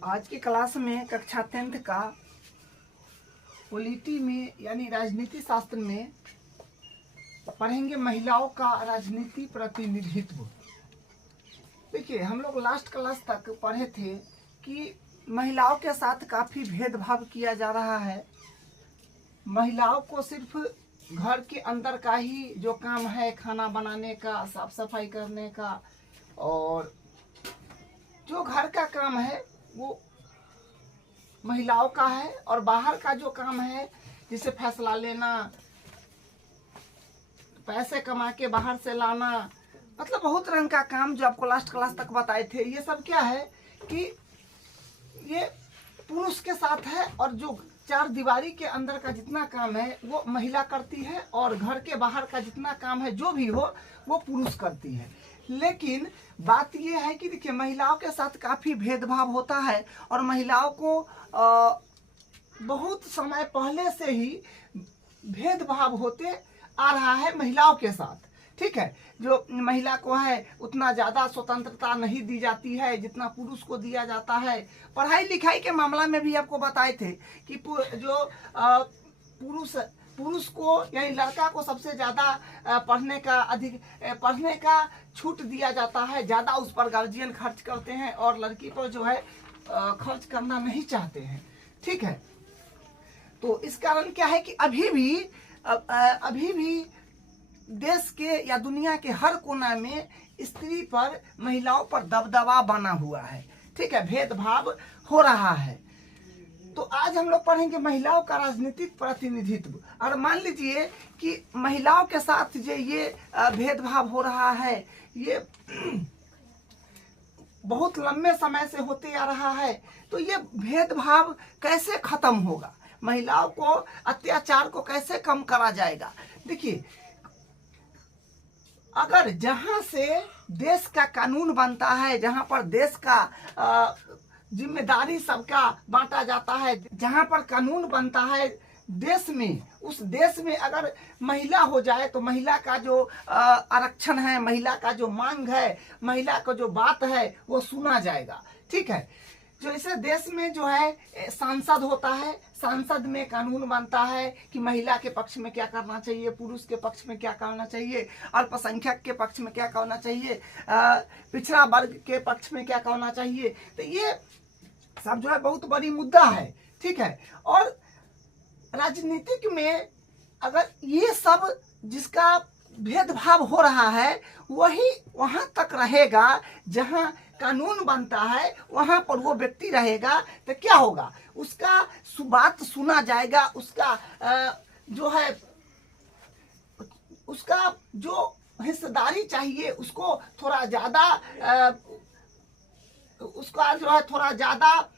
आज की क्लास में कक्षा 10th का पॉलिटी में यानी राजनीति शास्त्र में पढ़ेंगे महिलाओं का राजनीति प्रतिनिधित्व। देखिए, हम लोग लास्ट क्लास तक पढ़े थे कि महिलाओं के साथ काफ़ी भेदभाव किया जा रहा है। महिलाओं को सिर्फ घर के अंदर का ही जो काम है, खाना बनाने का, साफ सफाई करने का, और जो घर का काम है वो महिलाओं का है, और बाहर का जो काम है जिसे फैसला लेना, पैसे कमा के बाहर से लाना, मतलब बहुत रंग का काम जो आपको लास्ट क्लास तक बताए थे, ये सब क्या है कि ये पुरुष के साथ है, और जो चार दीवारी के अंदर का जितना काम है वो महिला करती है, और घर के बाहर का जितना काम है जो भी हो वो पुरुष करती है। लेकिन बात ये है कि देखिए, महिलाओं के साथ काफ़ी भेदभाव होता है, और महिलाओं को बहुत समय पहले से ही भेदभाव होते आ रहा है महिलाओं के साथ। ठीक है, जो महिला को है उतना ज़्यादा स्वतंत्रता नहीं दी जाती है जितना पुरुष को दिया जाता है। पढ़ाई लिखाई के मामला में भी आपको बताए थे कि जो पुरुष को यानी लड़का को सबसे ज़्यादा पढ़ने का छूट दिया जाता है, ज़्यादा उस पर गार्जियन खर्च करते हैं, और लड़की पर जो है खर्च करना नहीं चाहते हैं। ठीक है, तो इस कारण क्या है कि अभी भी देश के या दुनिया के हर कोना में स्त्री पर, महिलाओं पर दबदबा बना हुआ है। ठीक है, भेदभाव हो रहा है। तो आज हम लोग पढ़ेंगे महिलाओं का राजनीतिक प्रतिनिधित्व। और मान लीजिए कि महिलाओं के साथ जो ये भेदभाव हो रहा है, ये बहुत लंबे समय से होते आ रहा है, तो ये भेदभाव कैसे खत्म होगा, महिलाओं को अत्याचार को कैसे कम करा जाएगा। देखिए, अगर जहां से देश का कानून बनता है, जहां पर देश का जिम्मेदारी सबका बांटा जाता है, जहां पर कानून बनता है देश में, उस देश में अगर महिला हो जाए तो महिला का जो आरक्षण है, महिला का जो मांग है, महिला का जो बात है वो सुना जाएगा। ठीक है, जो इसे देश में जो है सांसद होता है, सांसद में कानून बनता है कि महिला के पक्ष में क्या करना चाहिए, पुरुष के पक्ष में क्या करना चाहिए, अल्पसंख्यक के पक्ष में क्या करना चाहिए, पिछड़ा वर्ग के पक्ष में क्या करना चाहिए। तो ये सब जो है बहुत बड़ी मुद्दा है। ठीक है, और राजनीतिक में अगर ये सब जिसका भेदभाव हो रहा है वही वहां तक रहेगा, जहां कानून बनता है वहां पर वो व्यक्ति रहेगा, तो क्या होगा, उसका बात सुना जाएगा, उसका जो है उसका जो हिस्सेदारी चाहिए उसको थोड़ा ज़्यादा, उसका जो है थोड़ा ज़्यादा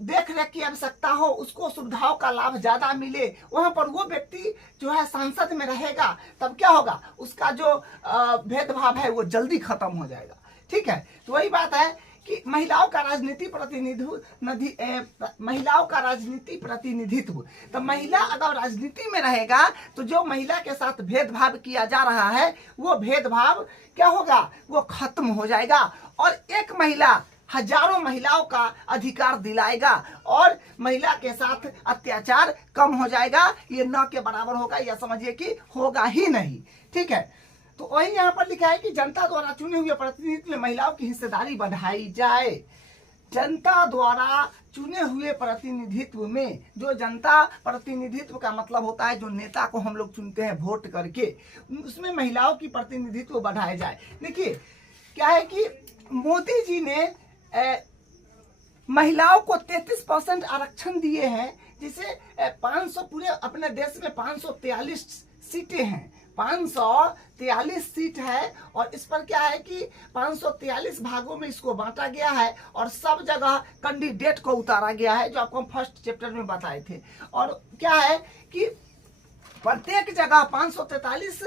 देख रेख की आवश्यकता हो, उसको सुविधाओं का लाभ ज्यादा मिले, वहां पर वो व्यक्ति जो है संसद में रहेगा। तब क्या होगा, उसका जो भेदभाव है वो जल्दी खत्म हो जाएगा। ठीक है, तो वही बात है कि महिलाओं का राजनीति प्रतिनिधित्व। तो महिला अगर राजनीति में रहेगा तो जो महिला के साथ भेदभाव किया जा रहा है वो भेदभाव क्या होगा, वो खत्म हो जाएगा, और एक महिला हजारों महिलाओं का अधिकार दिलाएगा, और महिला के साथ अत्याचार कम हो जाएगा। ये न के बराबर होगा, या समझिए कि होगा ही नहीं। ठीक है, तो वही यहाँ पर लिखा है कि जनता द्वारा चुने हुए प्रतिनिधित्व में महिलाओं की हिस्सेदारी बढ़ाई जाए। जनता द्वारा चुने हुए प्रतिनिधित्व में, जो जनता प्रतिनिधित्व का मतलब होता है जो नेता को हम लोग चुनते हैं वोट करके, उसमें महिलाओं की प्रतिनिधित्व बढ़ाया जाए। देखिए, क्या है कि मोदी जी ने महिलाओं को 33% आरक्षण दिए हैं, जिसे 500 पूरे अपने देश में 543 सीटें हैं, 543 सीट है, और इस पर क्या है कि 543 भागों में इसको बांटा गया है, और सब जगह कैंडिडेट को उतारा गया है, जो आपको हम फर्स्ट चैप्टर में बताए थे। और क्या है कि प्रत्येक जगह 543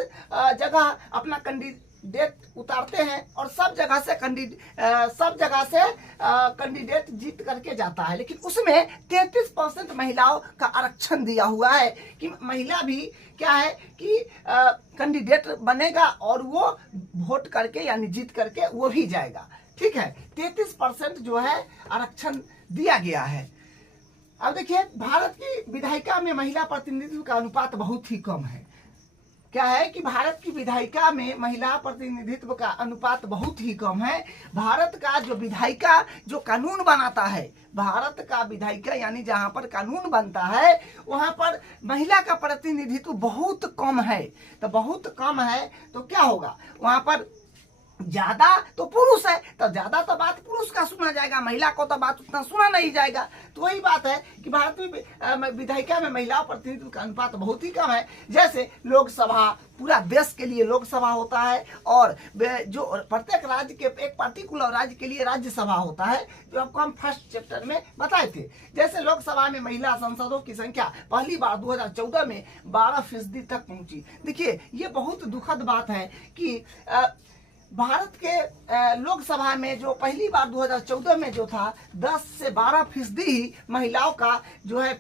जगह अपना कैंडिडेट उतारते हैं, और सब जगह से कैंडिडेट जीत करके जाता है। लेकिन उसमें 33% महिलाओं का आरक्षण दिया हुआ है कि महिला भी क्या है कि कैंडिडेट बनेगा, और वो वोट करके यानी जीत करके वो भी जाएगा। ठीक है, 33% जो है आरक्षण दिया गया है। अब देखिए, भारत की विधायिका में महिला प्रतिनिधित्व का अनुपात बहुत ही कम है। क्या है कि भारत की विधायिका में महिला प्रतिनिधित्व का अनुपात बहुत ही कम है। भारत का जो विधायिका जो कानून बनाता है, भारत का विधायिका यानी जहां पर कानून बनता है वहां पर महिला का प्रतिनिधित्व बहुत कम है। तो बहुत कम है तो क्या होगा, वहां पर ज्यादा तो पुरुष है, तो ज्यादा तो बात पुरुष का सुना जाएगा, महिला को तो बात उतना सुना नहीं जाएगा। तो वही बात है कि भारत में विधायिका में महिला प्रतिनिधित्व का अनुपात बहुत ही कम है। जैसे लोकसभा, पूरा देश के लिए लोकसभा होता है और जो प्रत्येक राज्य के एक पर्टिकुलर राज्य के लिए राज्यसभा होता है, जो आपको हम फर्स्ट चैप्टर में बताए थे। जैसे लोकसभा में महिला सांसदों की संख्या पहली बार 2014 में 12% तक पहुंची। देखिए, ये बहुत दुखद बात है कि भारत के लोकसभा में जो पहली बार 2014 में जो था 10 से 12% ही महिलाओं का जो है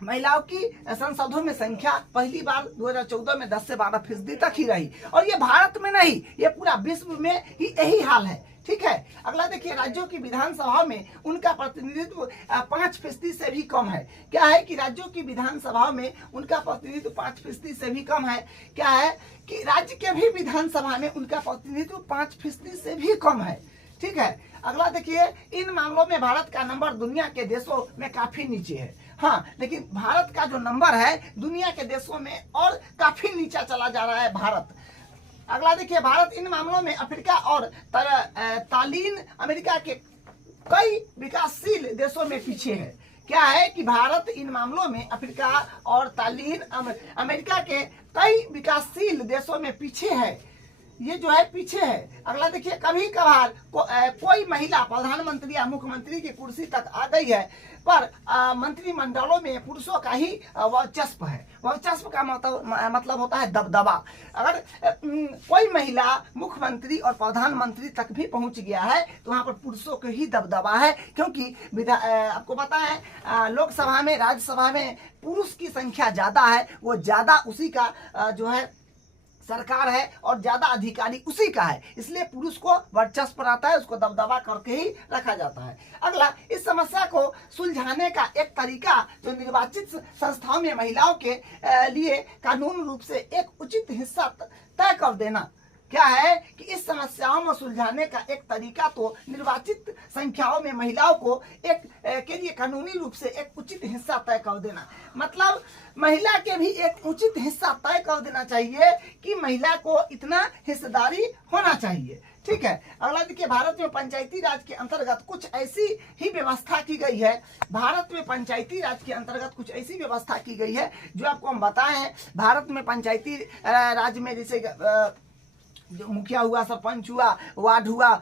महिलाओं की संसदों में संख्या पहली बार 2014 में 10 से 12% तक ही रही। और ये भारत में नहीं, ये पूरा विश्व में ही यही हाल है। ठीक है, अगला देखिए, राज्यों की विधानसभा में उनका प्रतिनिधित्व 5% से भी कम है। क्या है कि राज्यों की विधानसभा में उनका प्रतिनिधित्व 5% से भी कम है। क्या है कि राज्य के भी विधानसभा में उनका प्रतिनिधित्व 5% से भी कम है। ठीक है, अगला देखिए, इन मामलों में भारत का नंबर दुनिया के देशों में काफी नीचे है। हाँ, लेकिन भारत का जो नंबर है दुनिया के देशों में और काफी नीचा चला जा रहा है भारत। अगला देखिए, भारत इन मामलों में अफ्रीका और तालीन अमेरिका के कई विकासशील देशों में पीछे है। क्या है कि भारत इन मामलों में अफ्रीका और तालीन अमेरिका के कई विकासशील देशों में पीछे है। ये जो है पीछे है। अगला देखिए, कभी कभार कोई महिला प्रधानमंत्री या मुख्यमंत्री की कुर्सी तक आ गई है, पर मंत्रिमंडलों में पुरुषों का ही वर्चस्व है। वर्चस्व का मतलब होता है दबदबा। अगर कोई महिला मुख्यमंत्री और प्रधानमंत्री तक भी पहुंच गया है तो वहां पर पुरुषों का ही दबदबा है, क्योंकि आपको पता है लोकसभा में, राज्यसभा में पुरुष की संख्या ज्यादा है, वो ज्यादा उसी का जो है सरकार है और ज्यादा अधिकारी उसी का है, इसलिए पुरुष को वर्चस्व रहता है, उसको दबदबा करके ही रखा जाता है। अगला, इस समस्या को सुलझाने का एक तरीका जो निर्वाचित संस्थाओं में महिलाओं के लिए कानून रूप से एक उचित हिस्सा तय कर देना। क्या है कि इस समस्याओं में सुलझाने का एक तरीका तो निर्वाचित संख्याओं में महिलाओं को एक के लिए कानूनी रूप से एक उचित हिस्सा तय कर देना। मतलब महिला के भी एक उचित हिस्सा तय कर देना चाहिए कि महिला को इतना हिस्सेदारी होना चाहिए। ठीक है, अगला देखिए, भारत में पंचायती राज के अंतर्गत कुछ ऐसी ही व्यवस्था की गई है। भारत में पंचायती राज के अंतर्गत कुछ ऐसी व्यवस्था की गई है जो आपको हम बताए हैं। भारत में पंचायती राज में जैसे जो मुखिया हुआ, सरपंच हुआ, वार्ड हुआ,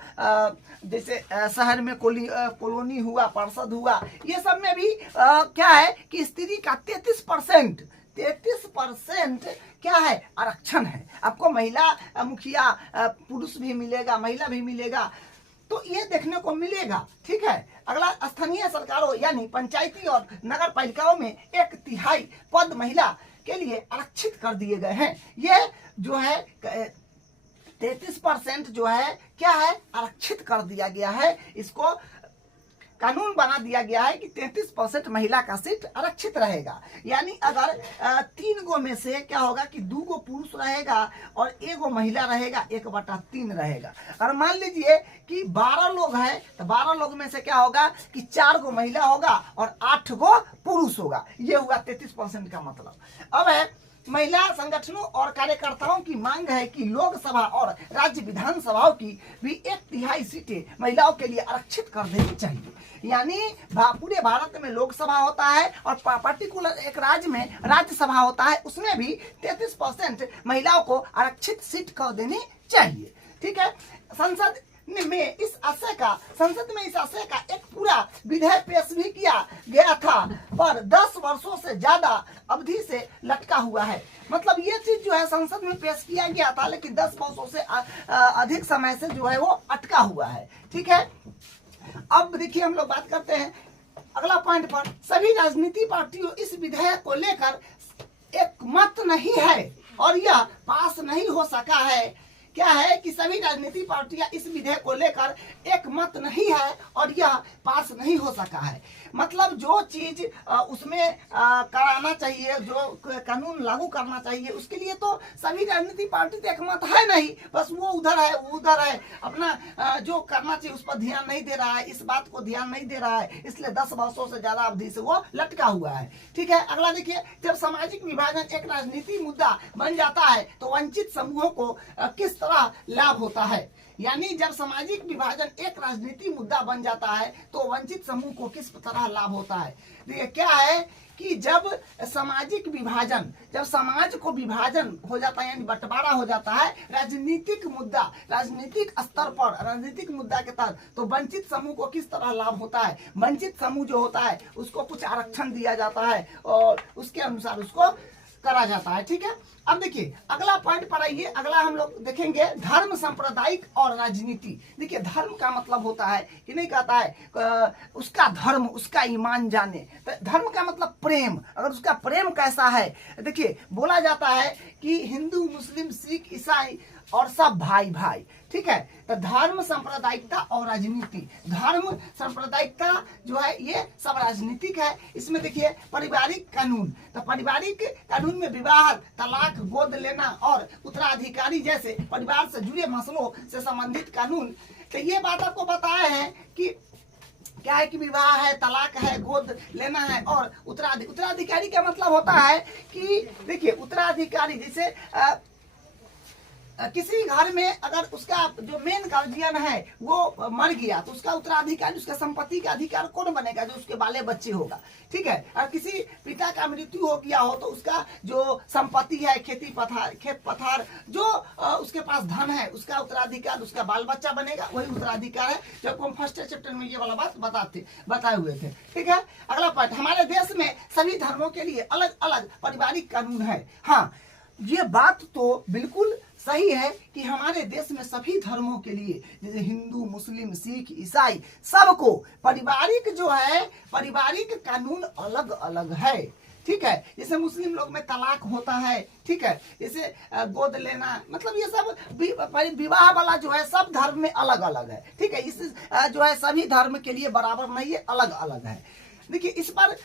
जैसे शहर में कॉलोनी हुआ, पार्षद हुआ, ये सब में भी क्या है कि स्त्री का 33% क्या है, आरक्षण है। आपको महिला मुखिया, पुरुष भी मिलेगा, महिला भी मिलेगा, तो ये देखने को मिलेगा। ठीक है, अगला, स्थानीय सरकारों यानी पंचायती और नगर पालिकाओं में 1/3 पद महिला के लिए आरक्षित कर दिए गए हैं। ये जो है 33% जो है क्या है, आरक्षित कर दिया गया है। इसको कानून बना दिया गया है कि 33% महिला का सीट आरक्षित रहेगा। यानी अगर 3 गो में से क्या होगा कि 2 गो पुरुष रहेगा और 1 गो महिला रहेगा, 1/3 रहेगा। और मान लीजिए कि 12 लोग हैं तो 12 लोग में से क्या होगा कि 4 गो महिला होगा और 8 गो पुरुष होगा। ये हुआ 33% का मतलब। अब है, महिला संगठनों और कार्यकर्ताओं की मांग है कि लोकसभा और राज्य विधानसभाओं की भी 1/3 सीटें महिलाओं के लिए आरक्षित कर देनी चाहिए। यानी पूरे भारत में लोकसभा होता है और पर्टिकुलर एक राज्य में राज्यसभा होता है, उसमें भी 33% महिलाओं को आरक्षित सीट कर देनी चाहिए। ठीक है, संसद में इस आशय का एक पूरा विधेयक पेश भी किया गया था, पर 10 वर्षों से ज्यादा अवधि से लटका हुआ है। मतलब ये चीज जो है संसद में पेश किया गया था, लेकिन 10 वर्षों से अधिक समय से जो है वो अटका हुआ है। ठीक है, अब देखिए हम लोग बात करते हैं अगला पॉइंट पर। सभी राजनीतिक पार्टियों इस विधेयक को लेकर एक मत नहीं है और यह पास नहीं हो सका है। क्या है कि सभी राजनीतिक पार्टियां इस विधेयक को लेकर एक मत नहीं है और यह पास नहीं हो सका है। मतलब जो चीज उसमें कराना चाहिए, जो कानून लागू करना चाहिए, उसके लिए तो सभी राजनीतिक पार्टी तो एक मत है नहीं, बस वो उधर है वो उधर है, अपना जो करना चाहिए उस पर ध्यान नहीं दे रहा है, इस बात को ध्यान नहीं दे रहा है, इसलिए 10 वर्षों से ज्यादा अवधि से वो लटका हुआ है। ठीक है, अगला देखिए, जब सामाजिक विभाजन एक राजनीतिक मुद्दा बन जाता है तो वंचित समूहों को किस तरह लाभ होता है। यानी जब सामाजिक विभाजन एक राजनीतिक मुद्दा बन जाता है तो वंचित समूह को किस तरह लाभ होता है। देखिए क्या है कि जब सामाजिक विभाजन, जब समाज को विभाजन हो जाता है यानी बंटवारा हो जाता है राजनीतिक मुद्दा, राजनीतिक स्तर पर राजनीतिक मुद्दा के तहत, तो वंचित समूह को किस तरह लाभ होता है। वंचित समूह जो होता है उसको कुछ आरक्षण दिया जाता है और उसके अनुसार उसको करा जाता है। ठीक है, अब देखिए अगला पॉइंट पर आइए, अगला हम लोग देखेंगे धर्म, सांप्रदायिक और राजनीति। देखिए धर्म का मतलब होता है कि नहीं कहता है उसका धर्म, उसका ईमान जाने, तो धर्म का मतलब प्रेम, अगर उसका प्रेम कैसा है। देखिए बोला जाता है कि हिंदू, मुस्लिम, सिख, ईसाई और सब भाई भाई। ठीक है, तो धर्म, सांप्रदायिकता और राजनीति, धर्म, सांप्रदायिकता जो है ये सब राजनीतिक है। इसमें देखिए पारिवारिक कानून, तो पारिवारिक कानून में विवाह, तलाक, गोद लेना और उत्तराधिकारी जैसे परिवार से जुड़े मसलों से संबंधित कानून। तो ये बात आपको बताए हैं कि क्या है कि विवाह है, तलाक है, गोद लेना है और उत्तराधिकारी का मतलब होता है कि देखिए उत्तराधिकारी जैसे किसी घर में अगर उसका जो मेन गार्जियन है वो मर गया तो उसका उत्तराधिकारी, उसका संपत्ति का अधिकार कौन बनेगा, जो उसके बाले बच्चे होगा। ठीक है, और किसी पिता का मृत्यु हो गया हो तो उसका जो संपत्ति है, खेत पथार जो उसके पास धन है, उसका उत्तराधिकार उसका बाल बच्चा बनेगा, वही उत्तराधिकार है। जब हम फर्स्ट चैप्टर में ये वाला बात बताए हुए थे। ठीक है, अगला पॉइंट, हमारे देश में सभी धर्मों के लिए अलग अलग पारिवारिक कानून है। हाँ, ये बात तो बिल्कुल सही है कि हमारे देश में सभी धर्मों के लिए, जैसे हिंदू, मुस्लिम, सिख, ईसाई, सबको पारिवारिक जो है पारिवारिक कानून अलग अलग है। ठीक है, जैसे मुस्लिम लोग में तलाक होता है। ठीक है, जैसे गोद लेना, मतलब ये सब विवाह वाला जो है सब धर्म में अलग अलग है। ठीक है, इस जो है सभी धर्म के लिए बराबर नहीं है, अलग अलग है। देखिए इस पर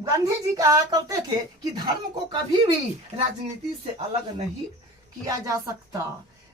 गांधी जी कहा करते थे कि धर्म को कभी भी राजनीति से अलग नहीं किया जा सकता।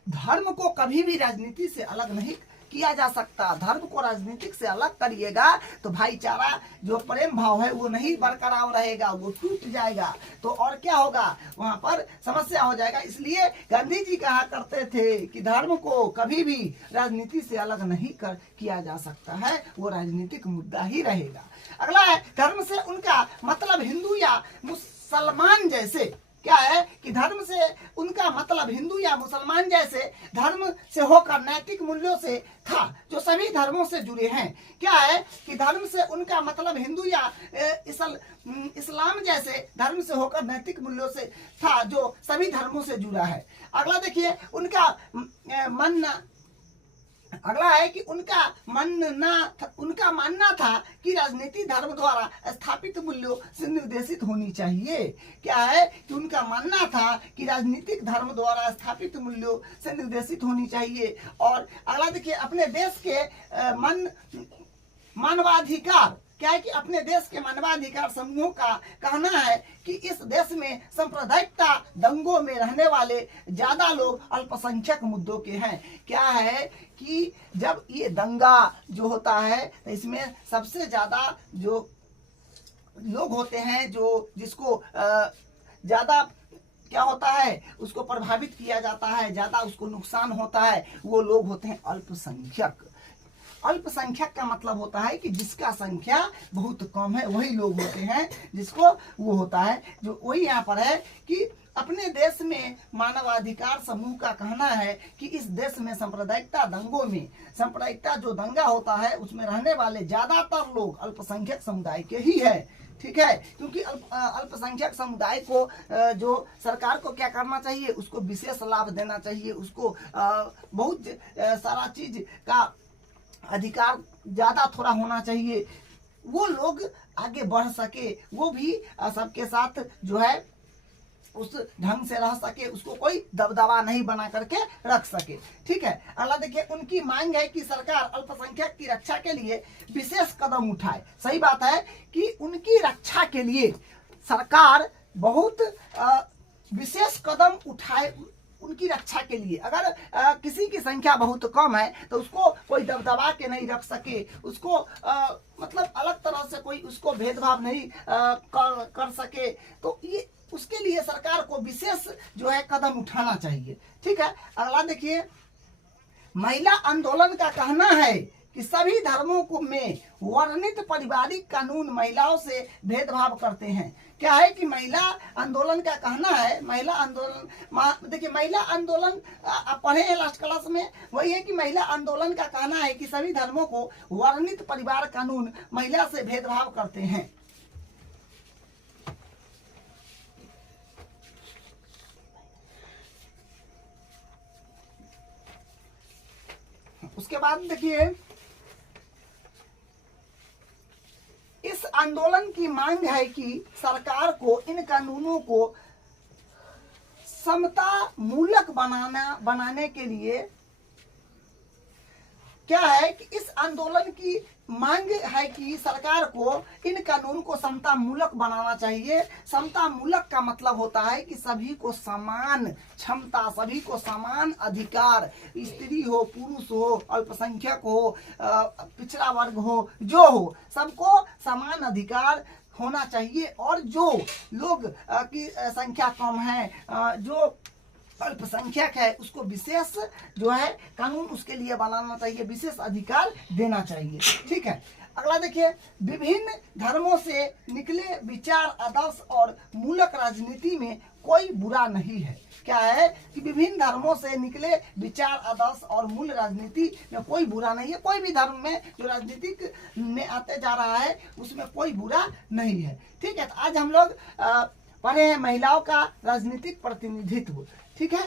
धर्म को कभी भी राजनीति से अलग नहीं किया जा सकता। धर्म को राजनीतिक से अलग करिएगा तो भाईचारा, जो प्रेम भाव है वो नहीं बरकरार रहेगा, वो टूट जाएगा। तो और क्या होगा, वहां पर समस्या हो जाएगा। इसलिए गांधी जी कहा करते थे कि धर्म को कभी भी राजनीति से अलग नहीं किया जा सकता है, वो राजनीतिक मुद्दा ही रहेगा। अगला है धर्म से उनका मतलब हिंदू या मुसलमान जैसे। क्या है कि धर्म से उनका मतलब हिंदू या मुसलमान जैसे धर्म से होकर नैतिक मूल्यों से था, जो सभी धर्मों से जुड़े हैं। क्या है कि धर्म से उनका मतलब हिंदू या इस्लाम जैसे धर्म से होकर नैतिक मूल्यों से था, जो सभी धर्मों से जुड़ा है। अगला देखिए उनका अगला है कि उनका मानना था कि राजनीति धर्म द्वारा स्थापित मूल्यों से निर्देशित होनी चाहिए। क्या है कि उनका मानना था कि राजनीतिक धर्म द्वारा स्थापित मूल्यों से निर्देशित होनी चाहिए। और अगला देखिए अपने देश के मानवाधिकार, क्या है कि अपने देश के मानवाधिकार समूहों का कहना है कि इस देश में सांप्रदायिकता दंगों में रहने वाले ज्यादा लोग अल्पसंख्यक मुद्दों के हैं। क्या है कि जब ये दंगा जो होता है तो इसमें सबसे ज्यादा जो लोग होते हैं, जो जिसको ज्यादा क्या होता है उसको प्रभावित किया जाता है, ज्यादा उसको नुकसान होता है, वो लोग होते हैं अल्पसंख्यक। अल्पसंख्यक का मतलब होता है कि जिसका संख्या बहुत कम है, वही लोग होते हैं जिसको वो होता है। जो वही यहाँ पर है कि अपने देश में मानवाधिकार समूह का कहना है कि इस देश में सांप्रदायिकता दंगों में, सांप्रदायिकता जो दंगा होता है उसमें रहने वाले ज्यादातर लोग अल्पसंख्यक समुदाय के ही है। ठीक है, क्योंकि अल्पसंख्यक समुदाय को जो सरकार को क्या करना चाहिए, उसको विशेष लाभ देना चाहिए, उसको बहुत सारा चीज का अधिकार ज्यादा थोड़ा होना चाहिए, वो लोग आगे बढ़ सके, वो भी सबके साथ जो है उस ढंग से रह सके, उसको कोई दबदबा नहीं बना करके रख सके। ठीक है, अगला देखिए, उनकी मांग है कि सरकार अल्पसंख्यक की रक्षा के लिए विशेष कदम उठाए। सही बात है कि उनकी रक्षा के लिए सरकार बहुत विशेष कदम उठाए उनकी रक्षा के लिए। अगर किसी की संख्या बहुत कम है तो उसको कोई दबदबा के नहीं रख सके, उसको मतलब अलग तरह से कोई उसको भेदभाव नहीं कर सके, तो ये उसके लिए सरकार को विशेष जो है कदम उठाना चाहिए। ठीक है, अगला देखिए, महिला आंदोलन का कहना है कि सभी धर्मों को में वर्णित पारिवारिक कानून महिलाओं से भेदभाव करते हैं। क्या है कि महिला आंदोलन का कहना है, महिला आंदोलन देखिए, महिला आंदोलन आप पढ़े हैं लास्ट क्लास में, वही है कि महिला आंदोलन का कहना है कि सभी धर्मों को वर्णित परिवार कानून महिला से भेदभाव करते हैं। उसके बाद देखिए, इस आंदोलन की मांग है कि सरकार को इन कानूनों को समता मूलक बनाने के लिए, क्या है कि इस आंदोलन की मांग है कि सरकार को इन कानून को समता मूलक बनाना चाहिए। समता मूलक का मतलब होता है कि सभी को समान क्षमता, सभी को समान अधिकार, स्त्री हो, पुरुष हो, अल्पसंख्यक हो, पिछड़ा वर्ग हो, जो हो, सबको समान अधिकार होना चाहिए। और जो लोग की संख्या कम है, जो अल्पसंख्यक है, उसको विशेष जो है कानून उसके लिए बनाना चाहिए, विशेष अधिकार देना चाहिए। ठीक है, अगला देखिए, विभिन्न धर्मों से निकले विचार, आदर्श और मूलक राजनीति में कोई बुरा नहीं है। क्या है कि विभिन्न धर्मों से निकले विचार, आदर्श और मूल राजनीति में कोई बुरा नहीं है। कोई भी धर्म में जो राजनीतिक में आते जा रहा है उसमें कोई बुरा नहीं है। ठीक है, तो आज हम लोग पढ़े हैं महिलाओं का राजनीतिक प्रतिनिधित्व। ठीक है।